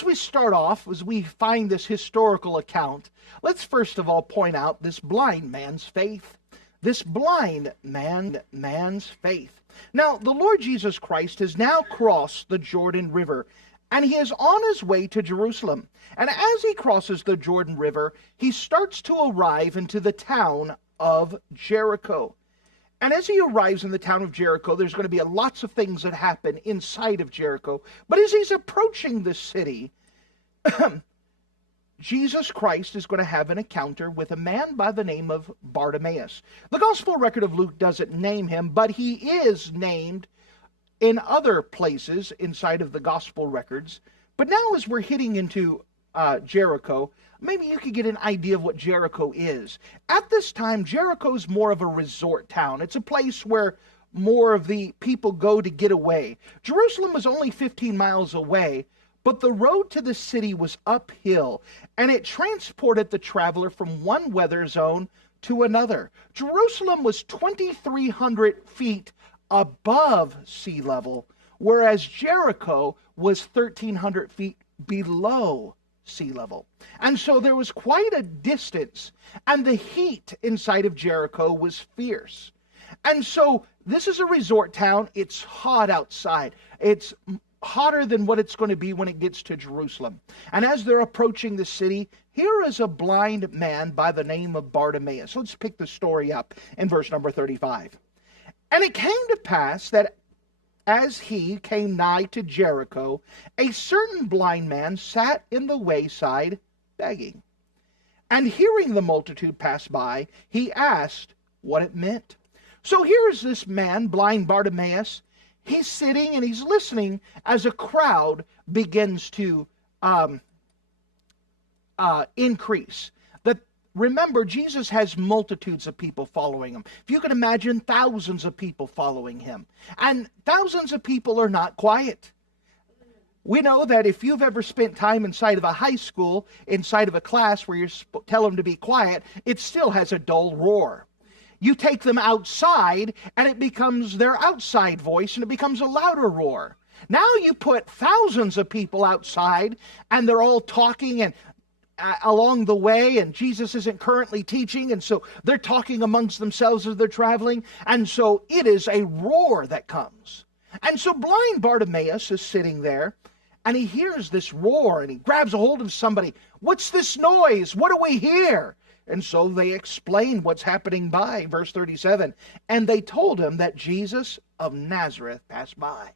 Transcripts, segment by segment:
as we start off, as we find this historical account, let's first of all point out this blind man's faith. This blind man's faith. Now, the Lord Jesus Christ has now crossed the Jordan River, and he is on his way to Jerusalem. And as he crosses the Jordan River, he starts to arrive into the town of Jericho. And as he arrives in the town of Jericho, there's going to be lots of things that happen inside of Jericho. But as he's approaching the city, Jesus Christ is going to have an encounter with a man by the name of Bartimaeus. The gospel record of Luke doesn't name him, but he is named in other places inside of the gospel records. But now as we're hitting into Jericho, maybe you could get an idea of what Jericho is. At this time, Jericho's more of a resort town. It's a place where more of the people go to get away. Jerusalem was only 15 miles away, but the road to the city was uphill, and it transported the traveler from one weather zone to another. Jerusalem was 2,300 feet above sea level, whereas Jericho was 1,300 feet below sea level. And so there was quite a distance, and the heat inside of Jericho was fierce. And so this is a resort town. It's hot outside. It's hotter than what it's going to be when it gets to Jerusalem. And as they're approaching the city, here is a blind man by the name of Bartimaeus. Let's pick the story up in verse number 35. And it came to pass that as he came nigh to Jericho, a certain blind man sat in the wayside begging. And hearing the multitude pass by, he asked what it meant. So here's this man, blind Bartimaeus. He's sitting and he's listening as a crowd begins to increase. Remember, Jesus has multitudes of people following him. If you can imagine, thousands of people following him. And thousands of people are not quiet. We know that if you've ever spent time inside of a high school, inside of a class where you tell them to be quiet, it still has a dull roar. You take them outside, and it becomes their outside voice, and it becomes a louder roar. Now you put thousands of people outside, and they're all talking and along the way, and Jesus isn't currently teaching, and so they're talking amongst themselves as they're traveling, and so it is a roar that comes. And so blind Bartimaeus is sitting there, and he hears this roar, and he grabs a hold of somebody. What's this noise? What do we hear? And so they explain what's happening by, verse 37, and they told him that Jesus of Nazareth passed by.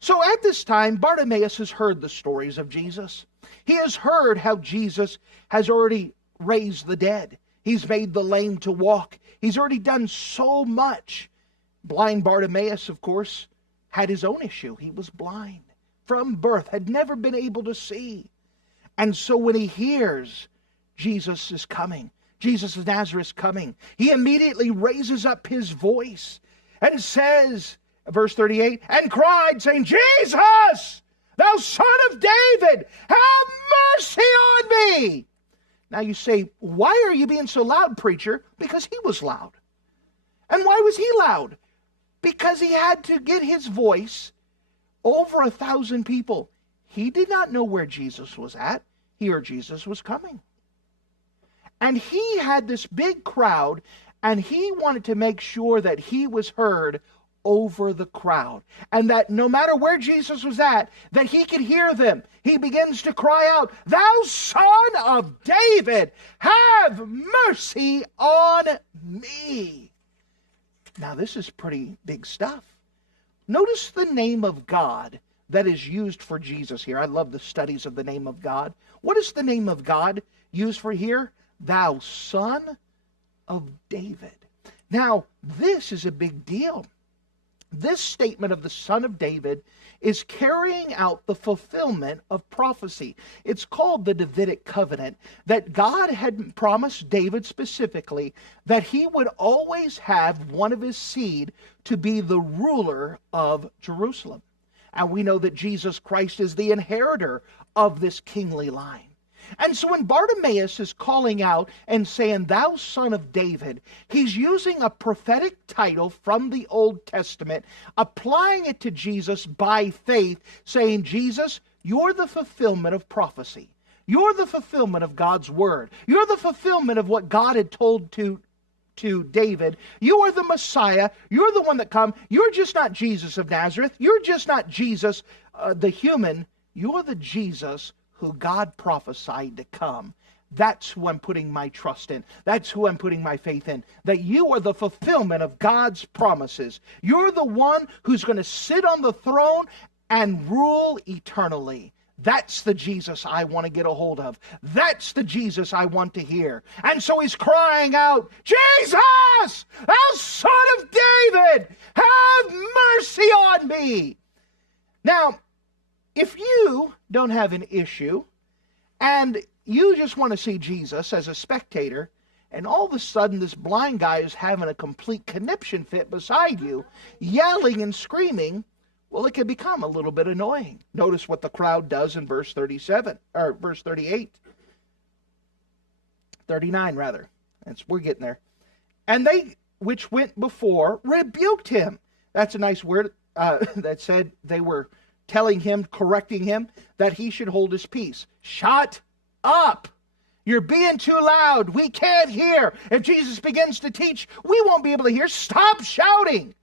So at this time, Bartimaeus has heard the stories of Jesus. He has heard how Jesus has already raised the dead. He's made the lame to walk. He's already done so much. Blind Bartimaeus, of course, had his own issue. He was blind from birth, had never been able to see. And so when he hears Jesus is coming, Jesus of Nazareth is coming, he immediately raises up his voice and says, verse 38, and cried, saying, Jesus, thou son of David, have mercy on me. Now you say, why are you being so loud, preacher? Because he was loud. And why was he loud? Because he had to get his voice over 1,000 people. He did not know where Jesus was at. He heard Jesus was coming. And he had this big crowd, and he wanted to make sure that he was heard over the crowd, and that no matter where Jesus was at, that he could hear them. He begins to cry out, thou son of David, have mercy on me. Now this is pretty big stuff. Notice the name of God that is used for Jesus here. I love the studies of the name of God. What is the name of God used for here? Thou son of David. Now this is a big deal. This statement of the Son of David is carrying out the fulfillment of prophecy. It's called the Davidic covenant, that God had promised David specifically that he would always have one of his seed to be the ruler of Jerusalem. And we know that Jesus Christ is the inheritor of this kingly line. And so when Bartimaeus is calling out and saying, thou son of David, he's using a prophetic title from the Old Testament, applying it to Jesus by faith, saying, Jesus, You're the fulfillment of prophecy. You're the fulfillment of God's word. You're the fulfillment of what God had told to David. You are the Messiah. You're the one that come. You're just not Jesus of Nazareth. You're just not Jesus, the human. You're the Jesus who God prophesied to come. That's who I'm putting my trust in. That's who I'm putting my faith in. That you are the fulfillment of God's promises. You're the one who's going to sit on the throne and rule eternally. That's the Jesus I want to get a hold of. That's the Jesus I want to hear. And so he's crying out, Jesus, thou Son of David, have mercy on me. Now, if you don't have an issue and you just want to see Jesus as a spectator, and all of a sudden this blind guy is having a complete conniption fit beside you, yelling and screaming, well, it can become a little bit annoying. Notice what the crowd does in verse 37, or verse 38. 39, rather. We're getting there. And they which went before rebuked him. That's a nice word that said they were telling him, correcting him, that he should hold his peace. Shut up! You're being too loud. We can't hear. If Jesus begins to teach, we won't be able to hear. Stop shouting!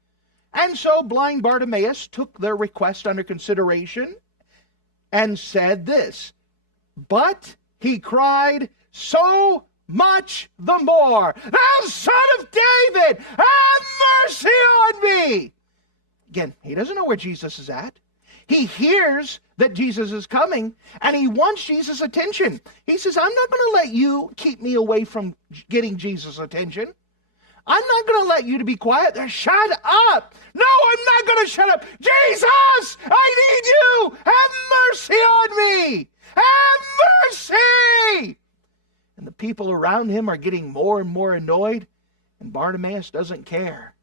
And so blind Bartimaeus took their request under consideration and said this, but he cried, so much the more, thou Son of David, have mercy on me! Again, he doesn't know where Jesus is at. He hears that Jesus is coming, and he wants Jesus' attention. He says, I'm not going to let you keep me away from getting Jesus' attention. I'm not going to let you to be quiet. Shut up. No, I'm not going to shut up. Jesus, I need you. Have mercy on me. Have mercy. And the people around him are getting more and more annoyed, and Bartimaeus doesn't care.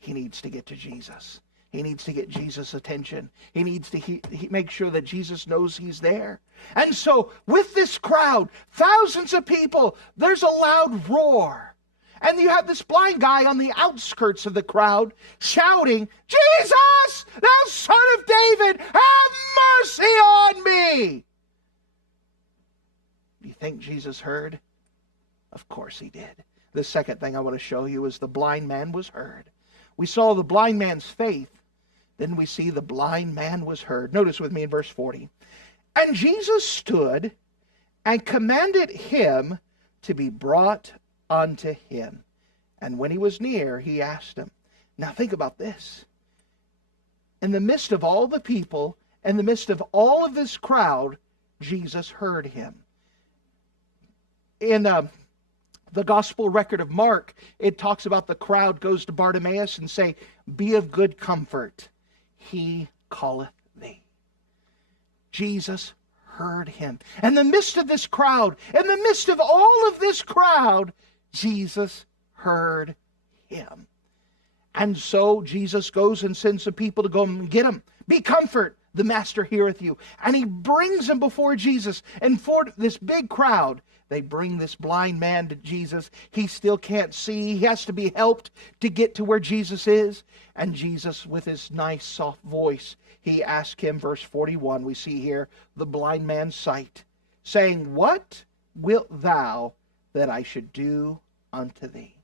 He needs to get to Jesus. He needs to get Jesus' attention. He needs to make sure that Jesus knows he's there. And so with this crowd, thousands of people, there's a loud roar. And you have this blind guy on the outskirts of the crowd shouting, Jesus, thou Son of David, have mercy on me. Do you think Jesus heard? Of course he did. The second thing I want to show you is the blind man was heard. We saw the blind man's faith. Then we see the blind man was heard. Notice with me in verse 40. And Jesus stood and commanded him to be brought unto him. And when he was near, he asked him. Now think about this. In the midst of all the people, in the midst of all of this crowd, Jesus heard him. In the gospel record of Mark, it talks about the crowd goes to Bartimaeus and say, be of good comfort. He calleth thee. Jesus heard him. In the midst of this crowd, in the midst of all of this crowd, Jesus heard him. And so Jesus goes and sends some people to go and get him. Be comfort, the master heareth you. And he brings him before Jesus. And for this big crowd, they bring this blind man to Jesus. He still can't see. He has to be helped to get to where Jesus is. And Jesus, with his nice, soft voice, he asked him, verse 41, we see here, the blind man's sight, saying, what wilt thou that I should do unto thee?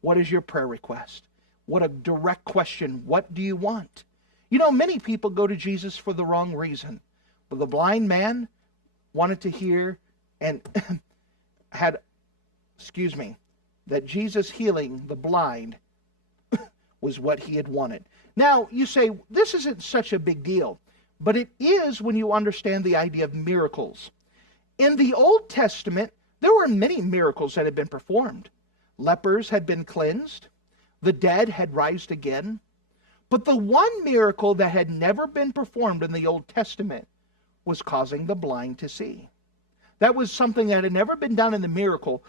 What is your prayer request? What a direct question. What do you want? You know, many people go to Jesus for the wrong reason. But the blind man wanted to hear and that Jesus healing the blind was what he had wanted. Now, you say, this isn't such a big deal, but it is when you understand the idea of miracles. In the Old Testament, there were many miracles that had been performed. Lepers had been cleansed. The dead had rised again. But the one miracle that had never been performed in the Old Testament was causing the blind to see. That was something that had never been done in the miracles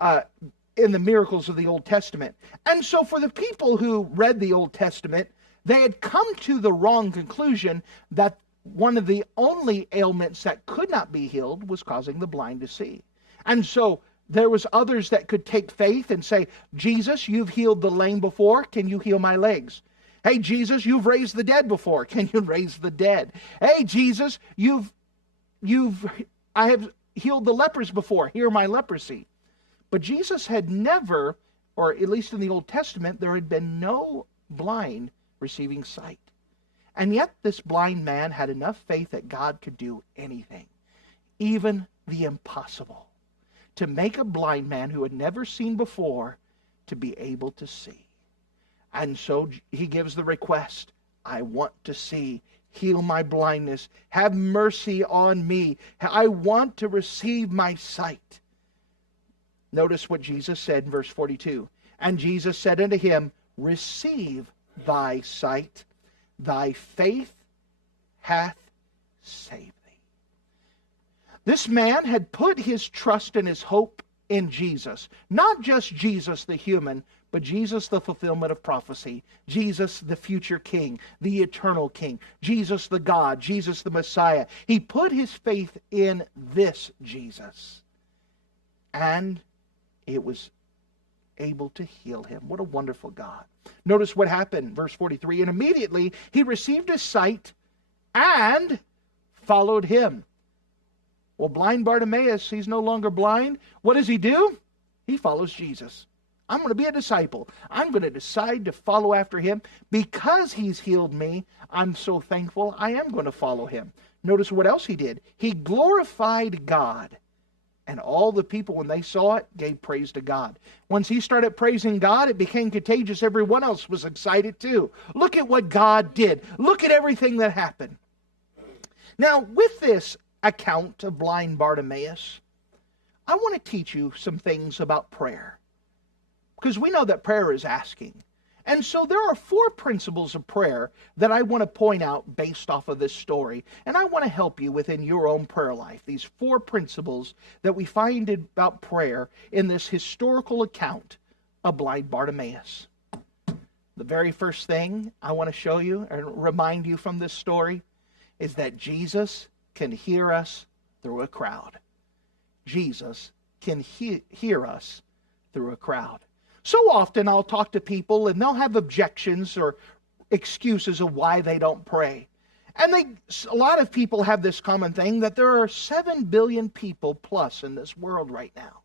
of the Old Testament. And so for the people who read the Old Testament, they had come to the wrong conclusion that one of the only ailments that could not be healed was causing the blind to see. And so there was others that could take faith and say, Jesus, you've healed the lame before. Can you heal my legs? Hey, Jesus, you've raised the dead before. Can you raise the dead? Hey, Jesus, you've I have healed the lepers before. Heal my leprosy. But Jesus had never, or at least in the Old Testament, there had been no blind receiving sight. And yet this blind man had enough faith that God could do anything, even the impossible, to make a blind man who had never seen before to be able to see. And so he gives the request, I want to see. Heal my blindness. Have mercy on me. I want to receive my sight. Notice what Jesus said in verse 42. And Jesus said unto him, receive thy sight. Thy faith hath saved thee. This man had put his trust and his hope in Jesus. Not just Jesus the human, but Jesus the fulfillment of prophecy. Jesus the future king, the eternal king. Jesus the God, Jesus the Messiah. He put his faith in this Jesus. And it was able to heal him. What a wonderful God. Notice what happened, verse 43. And immediately he received his sight and followed him. Well, blind Bartimaeus, he's no longer blind. What does he do? He follows Jesus. I'm going to be a disciple. I'm going to decide to follow after him. Because he's healed me, I'm so thankful. I am going to follow him. Notice what else he did. He glorified God. And all the people, when they saw it, gave praise to God. Once he started praising God, it became contagious. Everyone else was excited too. Look at what God did. Look at everything that happened. Now, with this account of blind Bartimaeus, I want to teach you some things about prayer. Because we know that prayer is asking. And so there are 4 principles of prayer that I want to point out based off of this story. And I want to help you within your own prayer life. These 4 principles that we find about prayer in this historical account of blind Bartimaeus. The very first thing I want to show you and remind you from this story is that Jesus can hear us through a crowd. Jesus can hear us through a crowd. So often I'll talk to people and they'll have objections or excuses of why they don't pray. And a lot of people have this common thing that there are 7 billion people plus in this world right now.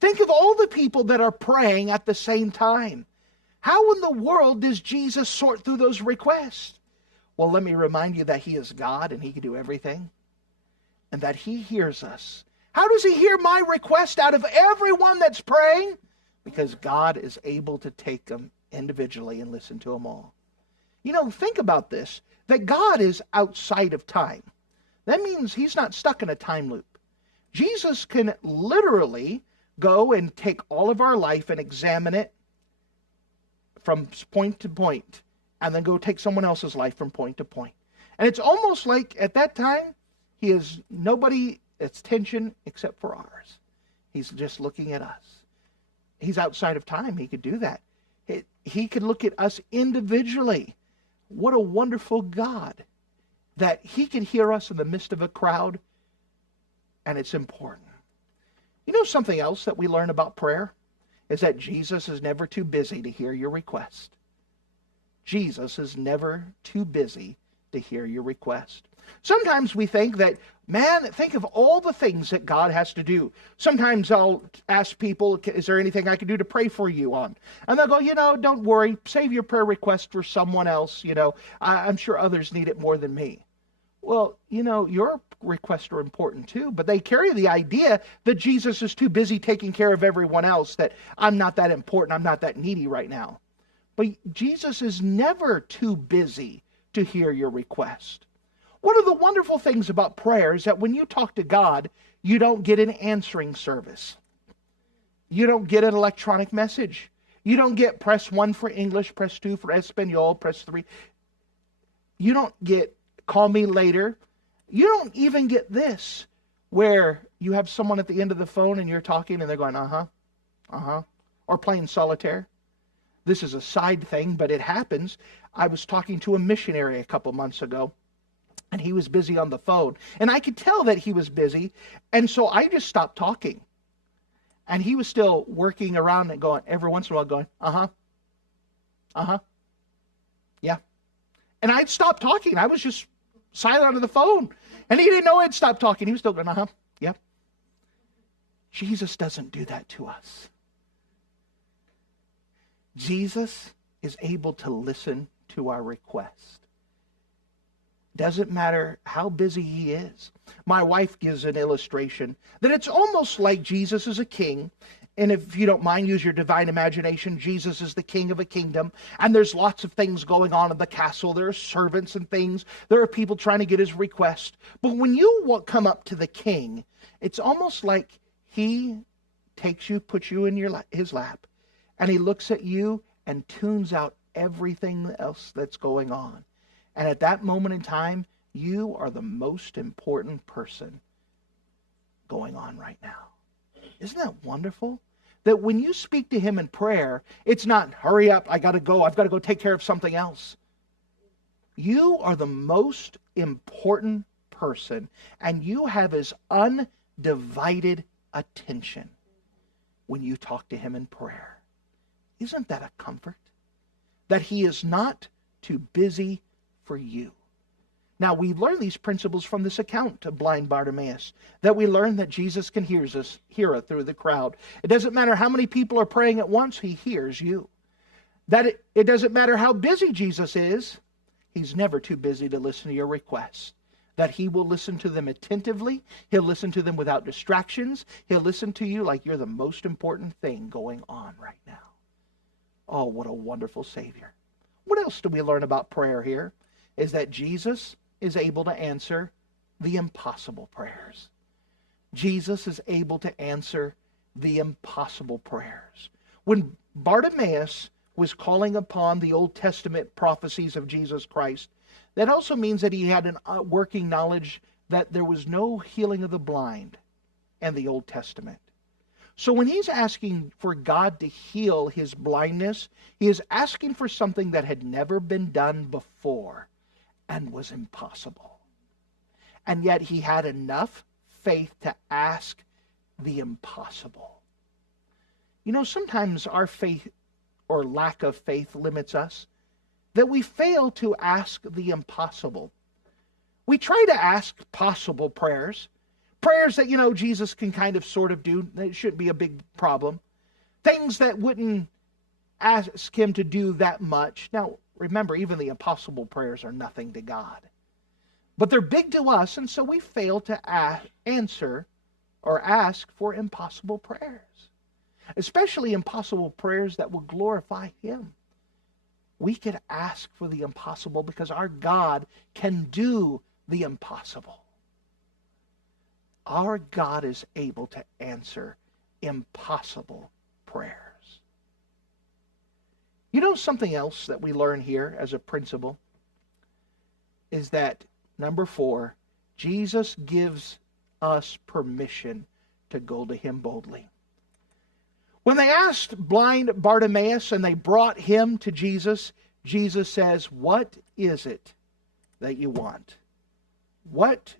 Think of all the people that are praying at the same time. How in the world does Jesus sort through those requests? Well, let me remind you that he is God and he can do everything. And that he hears us. How does he hear my request out of everyone that's praying? Because God is able to take them individually and listen to them all. You know, think about this, that God is outside of time. That means he's not stuck in a time loop. Jesus can literally go and take all of our life and examine it from point to point, and then go take someone else's life from point to point. And it's almost like at that time, he has nobody's attention except for ours. He's just looking at us. He's outside of time. He could do that. He could look at us individually. What a wonderful God that he can hear us in the midst of a crowd, and it's important. You know something else that we learn about prayer is that Jesus is never too busy to hear your request. Jesus is never too busy to hear your request. Sometimes we think that, man, think of all the things that God has to do. Sometimes I'll ask people, is there anything I can do to pray for you on? And they'll go, don't worry, save your prayer request for someone else. I'm sure others need it more than me. Well, your requests are important too, but they carry the idea that Jesus is too busy taking care of everyone else, that I'm not that important, I'm not that needy right now. But Jesus is never too busy to hear your request. One of the wonderful things about prayer is that when you talk to God, you don't get an answering service. You don't get an electronic message. You don't get press 1 for English, press 2 for Espanol, press 3. You don't get call me later. You don't even get this, where you have someone at the end of the phone and you're talking and they're going, or playing solitaire. This is a side thing, but it happens. I was talking to a missionary a couple months ago, and he was busy on the phone. And I could tell that he was busy, and so I just stopped talking. And he was still working around and going, every once in a while going, yeah. And I'd stopped talking. I was just silent on the phone. And he didn't know he'd stopped talking. He was still going, yep. Jesus doesn't do that to us. Jesus is able to listen to our request. Doesn't matter how busy he is. My wife gives an illustration that it's almost like Jesus is a king. And if you don't mind, use your divine imagination. Jesus is the king of a kingdom. And there's lots of things going on in the castle. There are servants and things. There are people trying to get his request. But when you come up to the king, it's almost like he takes you, puts you in his lap, and he looks at you and tunes out everything else that's going on. And at that moment in time, you are the most important person going on right now. Isn't that wonderful? That when you speak to him in prayer, it's not, hurry up, I've got to go take care of something else. You are the most important person, and you have his undivided attention when you talk to him in prayer. Isn't that a comfort? That he is not too busy for you. Now, we learn these principles from this account of blind Bartimaeus, that we learn that Jesus can hear us through the crowd. It doesn't matter how many people are praying at once, he hears you. That it doesn't matter how busy Jesus is, he's never too busy to listen to your requests. That he will listen to them attentively, he'll listen to them without distractions, he'll listen to you like you're the most important thing going on right now. Oh, what a wonderful Savior. What else do we learn about prayer here? Is that Jesus is able to answer the impossible prayers. Jesus is able to answer the impossible prayers. When Bartimaeus was calling upon the Old Testament prophecies of Jesus Christ, that also means that he had a working knowledge that there was no healing of the blind in the Old Testament. So when he's asking for God to heal his blindness, he is asking for something that had never been done before and was impossible. And yet he had enough faith to ask the impossible. You know, sometimes our faith or lack of faith limits us, that we fail to ask the impossible. We try to ask possible prayers that, Jesus can kind of sort of do. It shouldn't be a big problem. Things that wouldn't ask him to do that much. Now, remember, even the impossible prayers are nothing to God. But they're big to us, and so we fail to answer or ask for impossible prayers. Especially impossible prayers that will glorify him. We could ask for the impossible because our God can do the impossible. Our God is able to answer impossible prayers. You know, something else that we learn here as a principle is that, number 4, Jesus gives us permission to go to him boldly. When they asked blind Bartimaeus and they brought him to Jesus, Jesus says, "What is it that you want? What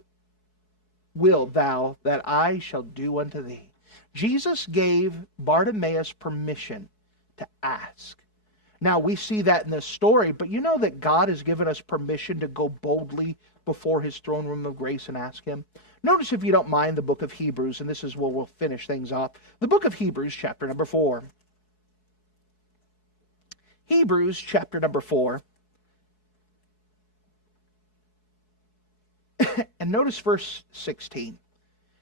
will thou that I shall do unto thee?" Jesus gave Bartimaeus permission to ask. Now, we see that in this story, but you know that God has given us permission to go boldly before his throne room of grace and ask him. Notice, if you don't mind, the book of Hebrews, and this is where we'll finish things off. The book of Hebrews, chapter number 4. Hebrews, chapter number 4. And notice verse 16.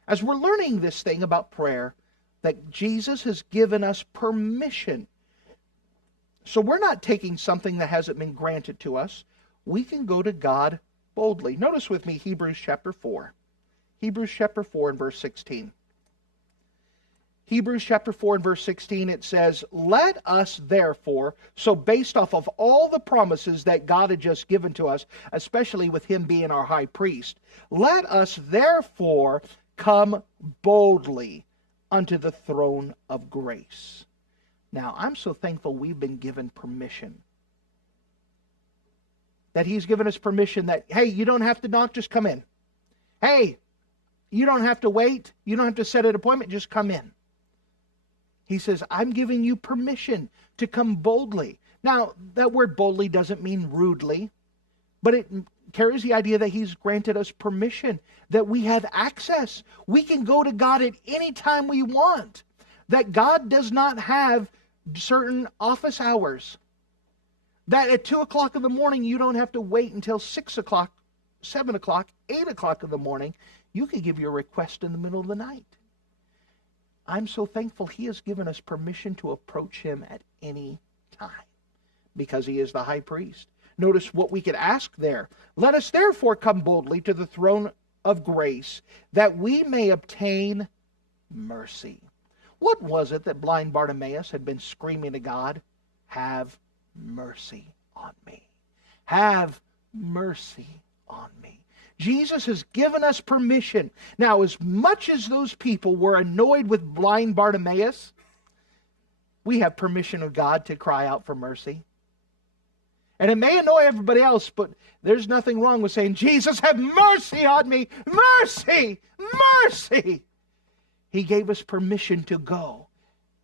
As we're learning this thing about prayer, that Jesus has given us permission. So we're not taking something that hasn't been granted to us. We can go to God boldly. Notice with me Hebrews chapter 4. Hebrews chapter 4 and verse 16. Hebrews chapter 4 and verse 16, it says, "Let us therefore," so based off of all the promises that God had just given to us, especially with him being our high priest, "let us therefore come boldly unto the throne of grace." Now, I'm so thankful we've been given permission. That he's given us permission that, hey, you don't have to knock, just come in. Hey, you don't have to wait. You don't have to set an appointment, just come in. He says, I'm giving you permission to come boldly. Now, that word boldly doesn't mean rudely, but it carries the idea that he's granted us permission, that we have access. We can go to God at any time we want. That God does not have certain office hours. That at 2 o'clock in the morning, you don't have to wait until 6 o'clock, 7 o'clock, 8 o'clock in the morning. You can give your request in the middle of the night. I'm so thankful he has given us permission to approach him at any time because he is the high priest. Notice what we could ask there. Let us therefore come boldly to the throne of grace that we may obtain mercy. What was it that blind Bartimaeus had been screaming to God? Have mercy on me. Have mercy on me. Jesus has given us permission. Now, as much as those people were annoyed with blind Bartimaeus, we have permission of God to cry out for mercy. And it may annoy everybody else, but there's nothing wrong with saying, Jesus, have mercy on me. Mercy! Mercy! He gave us permission to go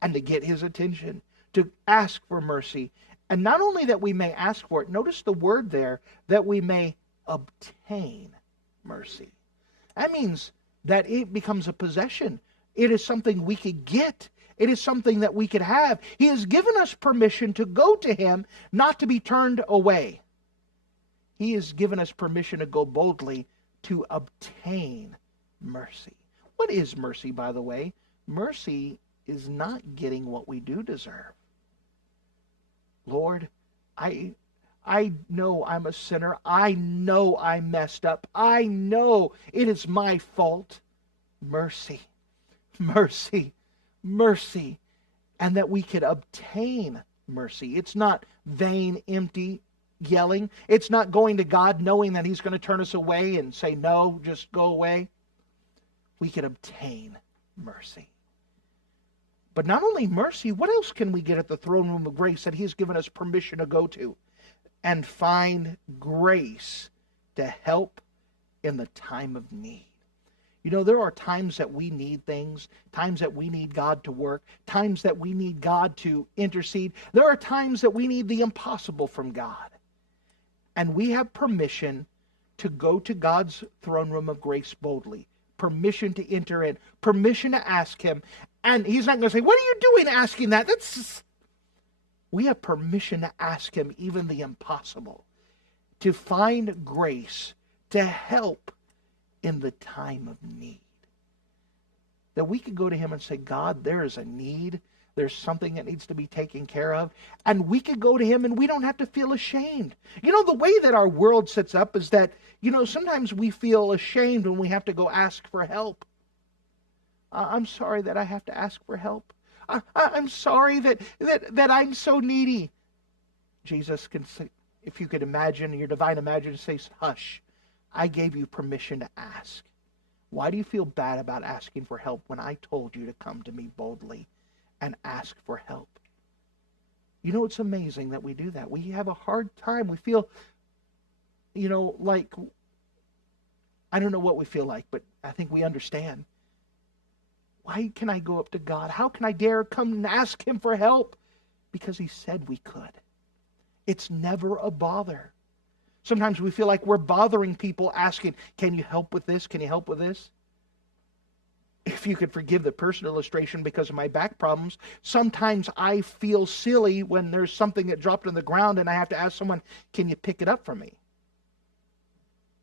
and to get his attention, to ask for mercy. And not only that we may ask for it, notice the word there, that we may obtain mercy. That means that it becomes a possession. It is something we could get. It is something that we could have. He has given us permission to go to him, not to be turned away. He has given us permission to go boldly to obtain mercy. What is mercy, by the way? Mercy is not getting what we do deserve. Lord, I know I'm a sinner. I know I messed up. I know it is my fault. Mercy, mercy, mercy. And that we could obtain mercy. It's not vain, empty yelling. It's not going to God knowing that he's going to turn us away and say, no, just go away. We can obtain mercy. But not only mercy, what else can we get at the throne room of grace that he has given us permission to go to? And find grace to help in the time of need. You know, there are times that we need things, times that we need God to work, times that we need God to intercede. There are times that we need the impossible from God. And we have permission to go to God's throne room of grace boldly. Permission to enter in. Permission to ask him. And he's not going to say, what are you doing asking that? We have permission to ask him even the impossible. To find grace to help in the time of need. That we could go to him and say, God, there is a need. There's something that needs to be taken care of. And we could go to him and we don't have to feel ashamed. You know, the way that our world sets up is that, you know, sometimes we feel ashamed when we have to go ask for help. I'm sorry that I have to ask for help. I'm sorry that I'm so needy. Jesus can say, if you could imagine, your divine imagination says, hush, I gave you permission to ask. Why do you feel bad about asking for help when I told you to come to me boldly and ask for help? You know, it's amazing that we do that. We have a hard time. We feel, you know, like, I don't know what we feel like, but I think we understand. Why can I go up to God? How can I dare come and ask him for help? Because he said we could. It's never a bother. Sometimes we feel like we're bothering people asking, can you help with this? Can you help with this? If you could forgive the personal illustration because of my back problems, sometimes I feel silly when there's something that dropped on the ground and I have to ask someone, can you pick it up for me?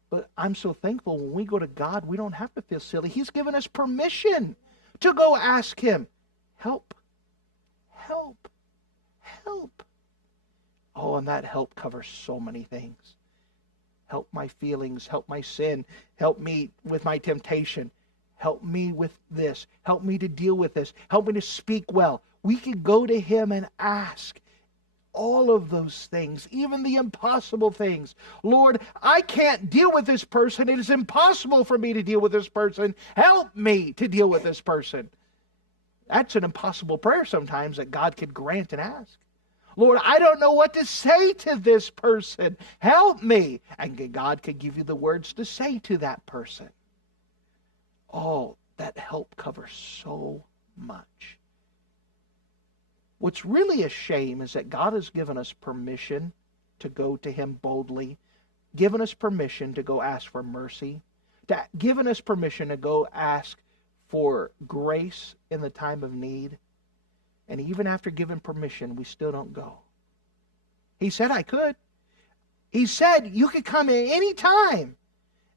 But I'm so thankful when we go to God, we don't have to feel silly. He's given us permission to go ask him, help, help, help. Oh, and that help covers so many things. Help my feelings, help my sin, help me with my temptation, help me with this, help me to deal with this, help me to speak well. We can go to him and ask all of those things, even the impossible things. Lord, I can't deal with this person. It is impossible for me to deal with this person. Help me to deal with this person. That's an impossible prayer sometimes that God could grant and ask. Lord, I don't know what to say to this person. Help me. And God could give you the words to say to that person. Oh, that help covers so much. What's really a shame is that God has given us permission to go to him boldly, given us permission to go ask for mercy, given us permission to go ask for grace in the time of need. And even after giving permission, we still don't go. He said I could. He said you could come at any time.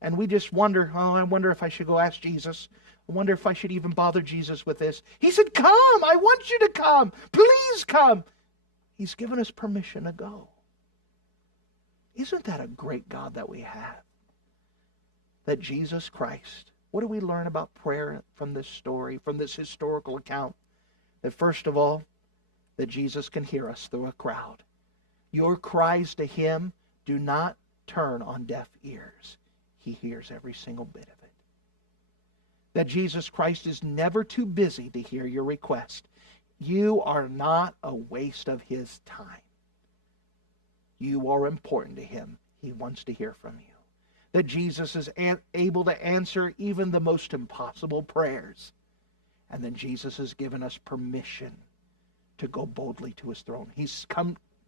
And we just wonder, oh, I wonder if I should go ask Jesus. I wonder if I should even bother Jesus with this. He said, come. I want you to come. Please come. He's given us permission to go. Isn't that a great God that we have? That Jesus Christ. What do we learn about prayer from this story, from this historical account? That first of all, that Jesus can hear us through a crowd. Your cries to him do not turn on deaf ears. He hears every single bit of it. That Jesus Christ is never too busy to hear your request. You are not a waste of his time. You are important to him. He wants to hear from you. That Jesus is able to answer even the most impossible prayers. And then Jesus has given us permission to go boldly to his throne. He's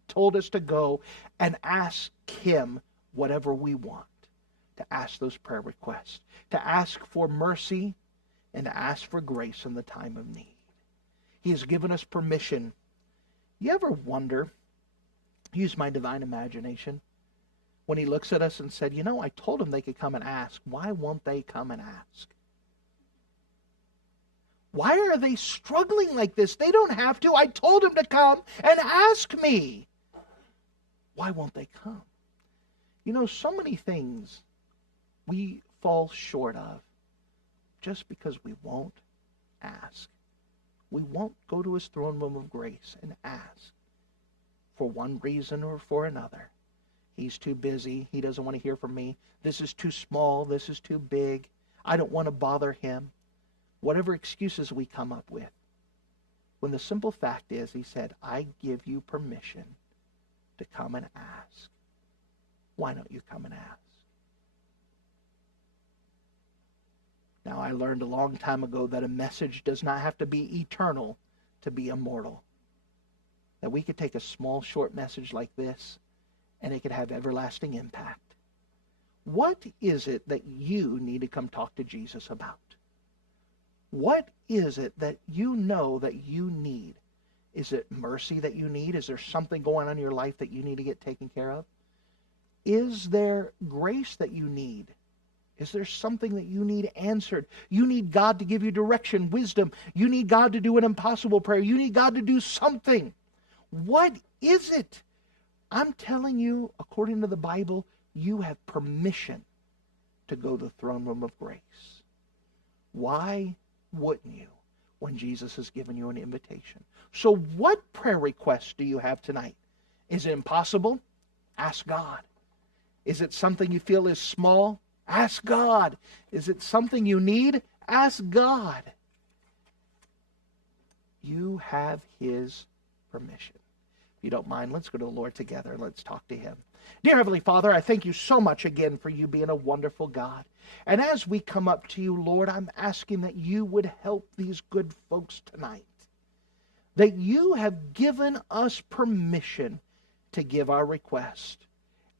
told us to go and ask him whatever we want. To ask those prayer requests. To ask for mercy and to ask for grace in the time of need. He has given us permission. You ever wonder, use my divine imagination, when he looks at us and said, you know, I told them they could come and ask. Why won't they come and ask? Why are they struggling like this? They don't have to. I told them to come and ask me. Why won't they come? You know, so many things we fall short of just because we won't ask. We won't go to his throne room of grace and ask for one reason or for another. He's too busy. He doesn't want to hear from me. This is too small. This is too big. I don't want to bother him. Whatever excuses we come up with. When the simple fact is, he said, I give you permission to come and ask. Why don't you come and ask? Now, I learned a long time ago that a message does not have to be eternal to be immortal. That we could take a small, short message like this, and it could have everlasting impact. What is it that you need to come talk to Jesus about? What is it that you know that you need? Is it mercy that you need? Is there something going on in your life that you need to get taken care of? Is there grace that you need? Is there something that you need answered? You need God to give you direction, wisdom. You need God to do an impossible prayer. You need God to do something. What is it? I'm telling you, according to the Bible, you have permission to go to the throne room of grace. Why wouldn't you when Jesus has given you an invitation? So what prayer requests do you have tonight? Is it impossible? Ask God. Is it something you feel is small? Ask God. Is it something you need? Ask God. You have his permission. If you don't mind, let's go to the Lord together. Let's talk to him. Dear Heavenly Father, I thank you so much again for you being a wonderful God. And as we come up to you, Lord, I'm asking that you would help these good folks tonight. That you have given us permission to give our request.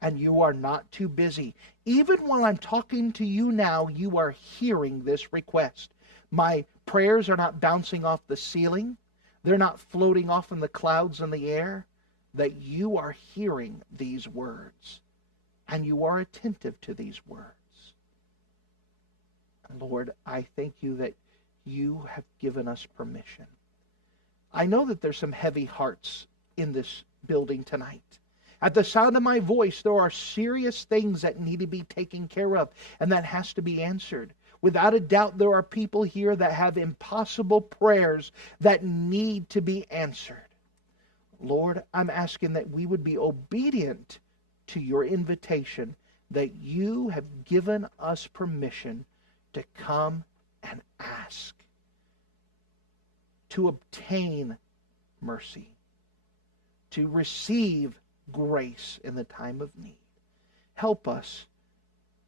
And you are not too busy. Even while I'm talking to you now, you are hearing this request. My prayers are not bouncing off the ceiling. They're not floating off in the clouds in the air. That you are hearing these words. And you are attentive to these words. And Lord, I thank you that you have given us permission. I know that there's some heavy hearts in this building tonight. At the sound of my voice, there are serious things that need to be taken care of, and that has to be answered. Without a doubt, there are people here that have impossible prayers that need to be answered. Lord, I'm asking that we would be obedient to your invitation, that you have given us permission to come and ask, to obtain mercy, to receive grace in the time of need. Help us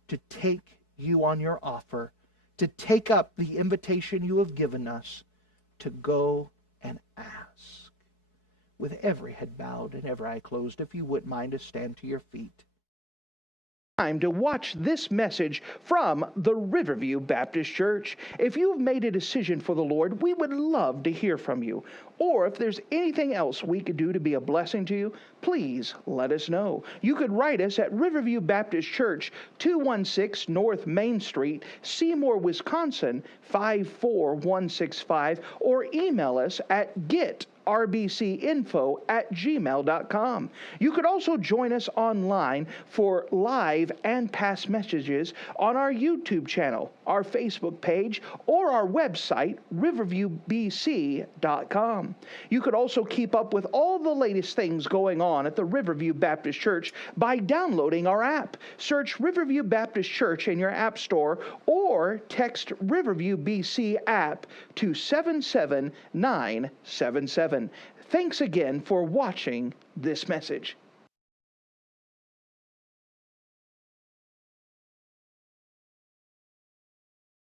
to take you on your offer, to take up the invitation you have given us to go and ask. With every head bowed and every eye closed, if you wouldn't mind to stand to your feet. time to watch this message from the Riverview Baptist Church. If you've made a decision for the Lord, we would love to hear from you. Or if there's anything else we could do to be a blessing to you, please let us know. You could write us at Riverview Baptist Church, 216 North Main Street, Seymour, Wisconsin, 54165, or email us at rbcinfo@gmail.com. You could also join us online for live and past messages on our YouTube channel, our Facebook page, or our website, riverviewbc.com. You could also keep up with all the latest things going on at the Riverview Baptist Church by downloading our app. Search Riverview Baptist Church in your app store or text Riverview BC app to 77977. Thanks again for watching this message.